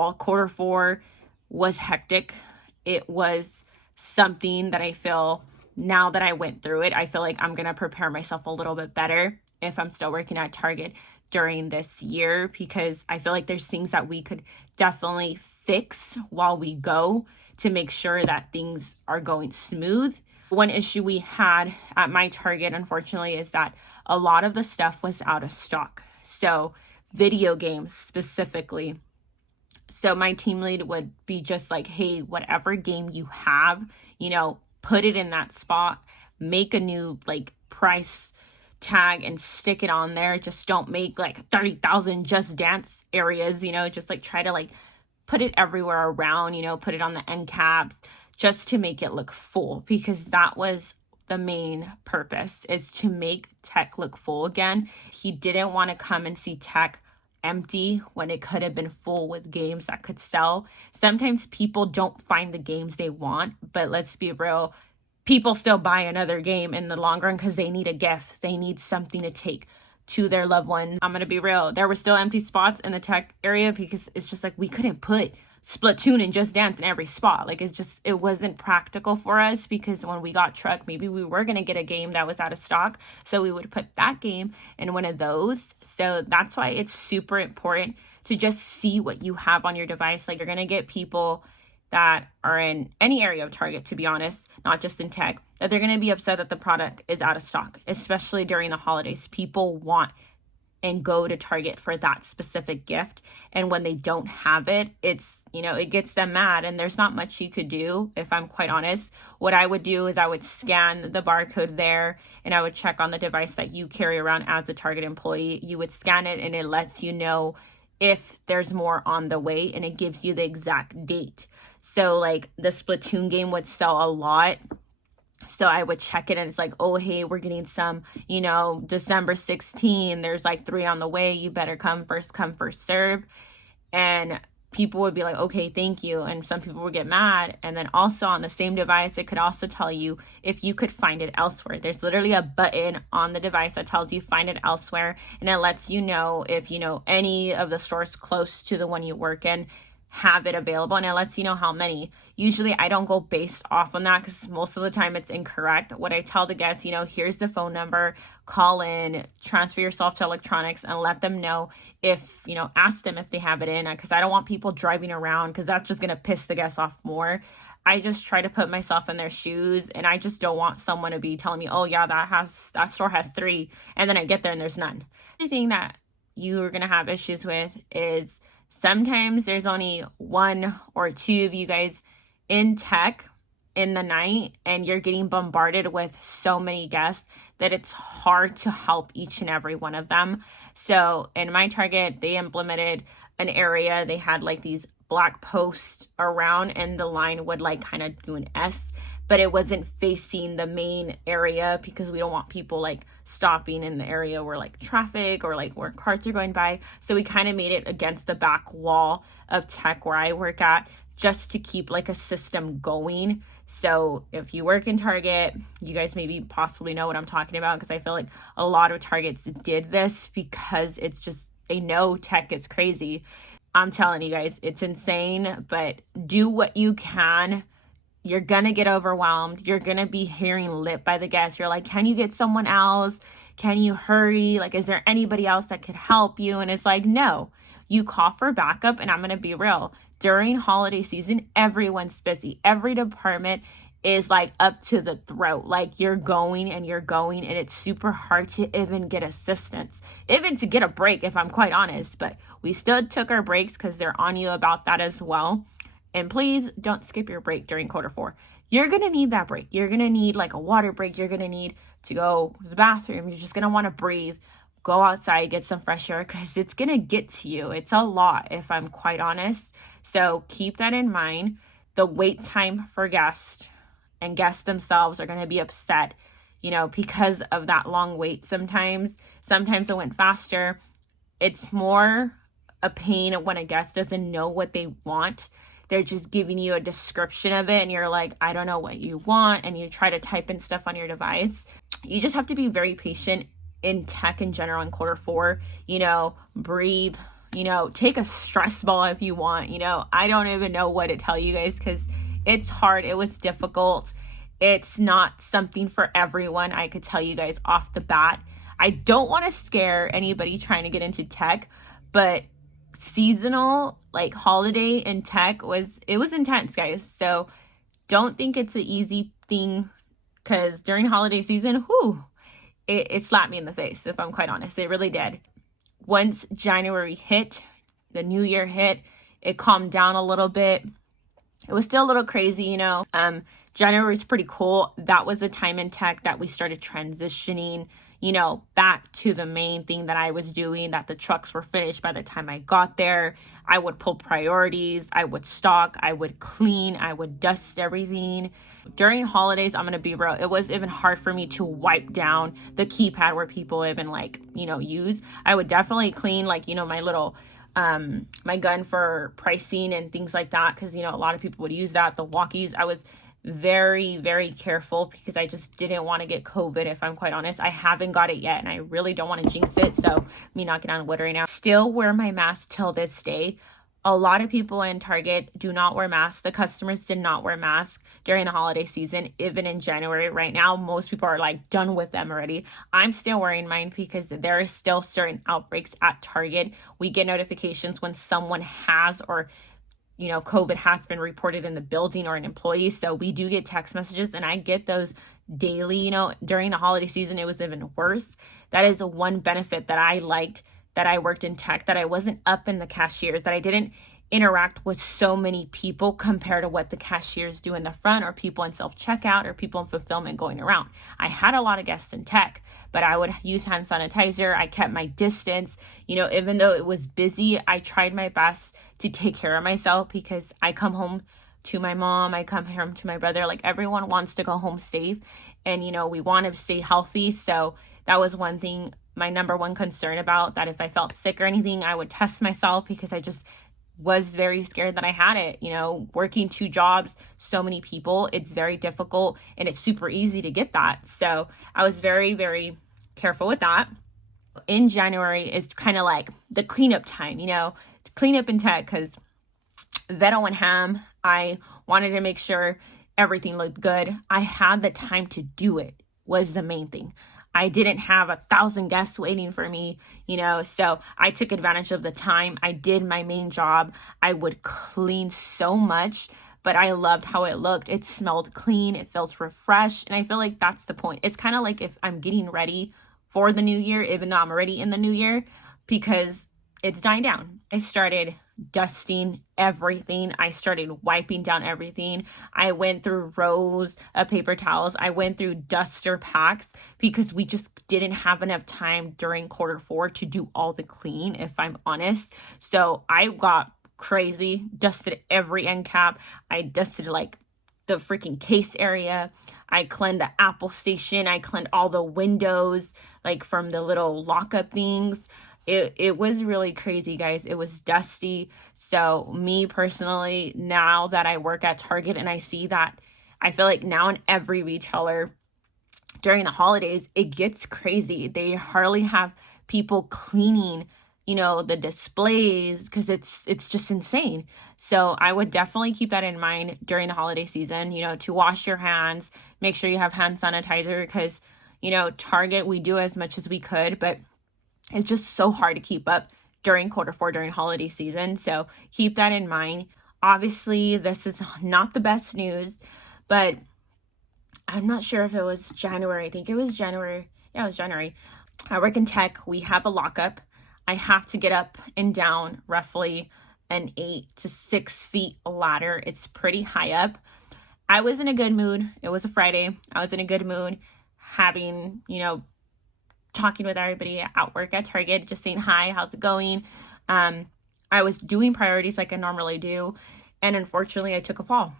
All quarter four was hectic. It was something that I feel now that I went through it, I feel like I'm going to prepare myself a little bit better if I'm still working at Target during this year, because I feel like there's things that we could definitely fix while we go to make sure that things are going smooth. One issue we had at my Target, unfortunately, is that a lot of the stuff was out of stock. So video games specifically. So my team lead would be just like, hey, whatever game you have, put it in that spot, make a new like price tag and stick it on there. Just don't make like 30,000 Just Dance areas, just like try to like put it everywhere around, put it on the end caps just to make it look full, because that was the main purpose, is to make tech look full again. He didn't want to come and see tech empty when it could have been full with games that could sell. Sometimes people don't find the games they want, but let's be real, people still buy another game in the long run because they need a gift. They need something to take to their loved ones. I'm going to be real. There were still empty spots in the tech area because it's just like we couldn't put Splatoon and Just Dance in every spot. Like it wasn't practical for us, because when we got truck, maybe we were going to get a game that was out of stock. So we would put that game in one of those. So that's why it's super important to just see what you have on your device. Like, you're going to get people that are in any area of Target, to be honest, not just in tech, that they're going to be upset that the product is out of stock, especially during the holidays. People want and go to Target for that specific gift. And when they don't have it, it gets them mad, and there's not much you could do, if I'm quite honest. What I would do is I would scan the barcode there, and I would check on the device that you carry around as a Target employee. You would scan it, and it lets you know if there's more on the way, and it gives you the exact date. So like the Splatoon game would sell a lot. So I would check it, and it's like, oh, hey, we're getting some, December 16, there's like 3 on the way. You better come, first serve. And people would be like, okay, thank you. And some people would get mad. And then also on the same device, it could also tell you if you could find it elsewhere. There's literally a button on the device that tells you find it elsewhere. And it lets you know if, any of the stores close to the one you work in have it available, and it lets you know how many. Usually I don't go based off on that because most of the time it's incorrect. What I tell the guests, here's the phone number, call in, transfer yourself to electronics, and let them know if, ask them if they have it in, because I don't want people driving around, because that's just going to piss the guests off more. I just try to put myself in their shoes, and I just don't want someone to be telling me, oh yeah, that store has 3, and then I get there and there's none. The thing that you're going to have issues with is sometimes there's only 1 or 2 of you guys in tech in the night, and you're getting bombarded with so many guests that it's hard to help each and every one of them. So in my Target, they implemented an area. They had like these black posts around, and the line would like kind of do an S, but it wasn't facing the main area because we don't want people like stopping in the area where like traffic or like where cars are going by. So we kind of made it against the back wall of tech where I work at, just to keep like a system going. So if you work in Target, you guys maybe possibly know what I'm talking about, because I feel like a lot of Targets did this because it's just, they know tech is crazy. I'm telling you guys, it's insane, but do what you can. You're going to get overwhelmed. You're going to be hearing lip by the guests. You're like, can you get someone else? Can you hurry? Like, is there anybody else that could help you? And it's like, no, you call for backup. And I'm going to be real. During holiday season, everyone's busy. Every department is like up to the throat. Like you're going, and it's super hard to even get assistance, even to get a break, if I'm quite honest. But we still took our breaks because they're on you about that as well. And please don't skip your break during quarter 4. You're going to need that break. You're going to need like a water break. You're going to need to go to the bathroom. You're just going to want to breathe, go outside, get some fresh air, because it's going to get to you. It's a lot, if I'm quite honest. So keep that in mind. The wait time for guests, and guests themselves are going to be upset, because of that long wait. Sometimes it went faster. It's more a pain when a guest doesn't know what they want. They're just giving you a description of it, and you're like, I don't know what you want, and you try to type in stuff on your device. You just have to be very patient in tech in general in quarter 4. Breathe, take a stress ball if you want. I don't even know what to tell you guys because it's hard. It was difficult. It's not something for everyone. I could tell you guys off the bat. I don't want to scare anybody trying to get into tech, but seasonal, like holiday in tech was intense, guys. So don't think it's an easy thing, because during holiday season, it slapped me in the face, if I'm quite honest. It really did. Once January hit, the new year hit, it calmed down a little bit. It was still a little crazy, January was pretty cool. That was a time in tech that we started transitioning, back to the main thing that I was doing, that the trucks were finished by the time I got there. I would pull priorities, I would stock, I would clean, I would dust everything. During holidays, I'm going to be real, it was even hard for me to wipe down the keypad where people even use. I would definitely clean my little my gun for pricing and things like that, because a lot of people would use that, the walkies. I was very, very careful because I just didn't want to get COVID, if I'm quite honest. I haven't got it yet, and I really don't want to jinx it, so me knocking on wood right now. Still wear my mask till this day. A lot of people in Target do not wear masks. The customers did not wear masks during the holiday season, even in January. Right now, most people are done with them already. I'm still wearing mine because there are still certain outbreaks at Target. We get notifications when someone has, or COVID has been reported in the building, or an employee. So we do get text messages, and I get those daily. During the holiday season, it was even worse. That is the one benefit that I liked, that I worked in tech, that I wasn't up in the cashiers, that I didn't interact with so many people compared to what the cashiers do in the front, or people in self-checkout, or people in fulfillment going around. I had a lot of guests in tech, but I would use hand sanitizer. I kept my distance. Even though it was busy, I tried my best to take care of myself, because I come home to my mom, I come home to my brother. Everyone wants to go home safe, and we want to stay healthy. So that was one thing, my number one concern about that. If I felt sick or anything, I would test myself, because I just was very scared that I had it. Working 2 jobs, so many people, it's very difficult, and it's super easy to get that. So I was very, very careful with that. In January is kind of like the cleanup time, clean up in tech, because Veto and Ham, I wanted to make sure everything looked good. I had the time to do it, was the main thing. I didn't have 1,000 guests waiting for me, so I took advantage of the time. I did my main job. I would clean so much, but I loved how it looked. It smelled clean. It felt refreshed. And I feel like that's the point. It's kind of like if I'm getting ready for the new year, even though I'm already in the new year, because it's dying down. I started dusting everything. I started wiping down everything. I went through rows of paper towels. I went through duster packs, because we just didn't have enough time during Q4 to do all the clean, if I'm honest. So I got crazy, dusted every end cap. I dusted the freaking case area. I cleaned the Apple station. I cleaned all the windows, from the little lockup things. It was really crazy, guys. It was dusty. So me personally, now that I work at Target, and I see that, I feel like now in every retailer during the holidays, it gets crazy. They hardly have people cleaning, the displays, because it's just insane. So I would definitely keep that in mind during the holiday season, to wash your hands, make sure you have hand sanitizer, because, Target, we do as much as we could, but it's just so hard to keep up during Q4, during holiday season. So keep that in mind. Obviously, this is not the best news, but I'm not sure if it was January. I think it was January. Yeah, it was January. I work in tech. We have a lockup. I have to get up and down roughly an 8 to 6 feet ladder. It's pretty high up. I was in a good mood. It was a Friday. I was in a good mood, having, talking with everybody at work at Target, just saying hi, how's it going? I was doing priorities like I normally do, and unfortunately I took a fall.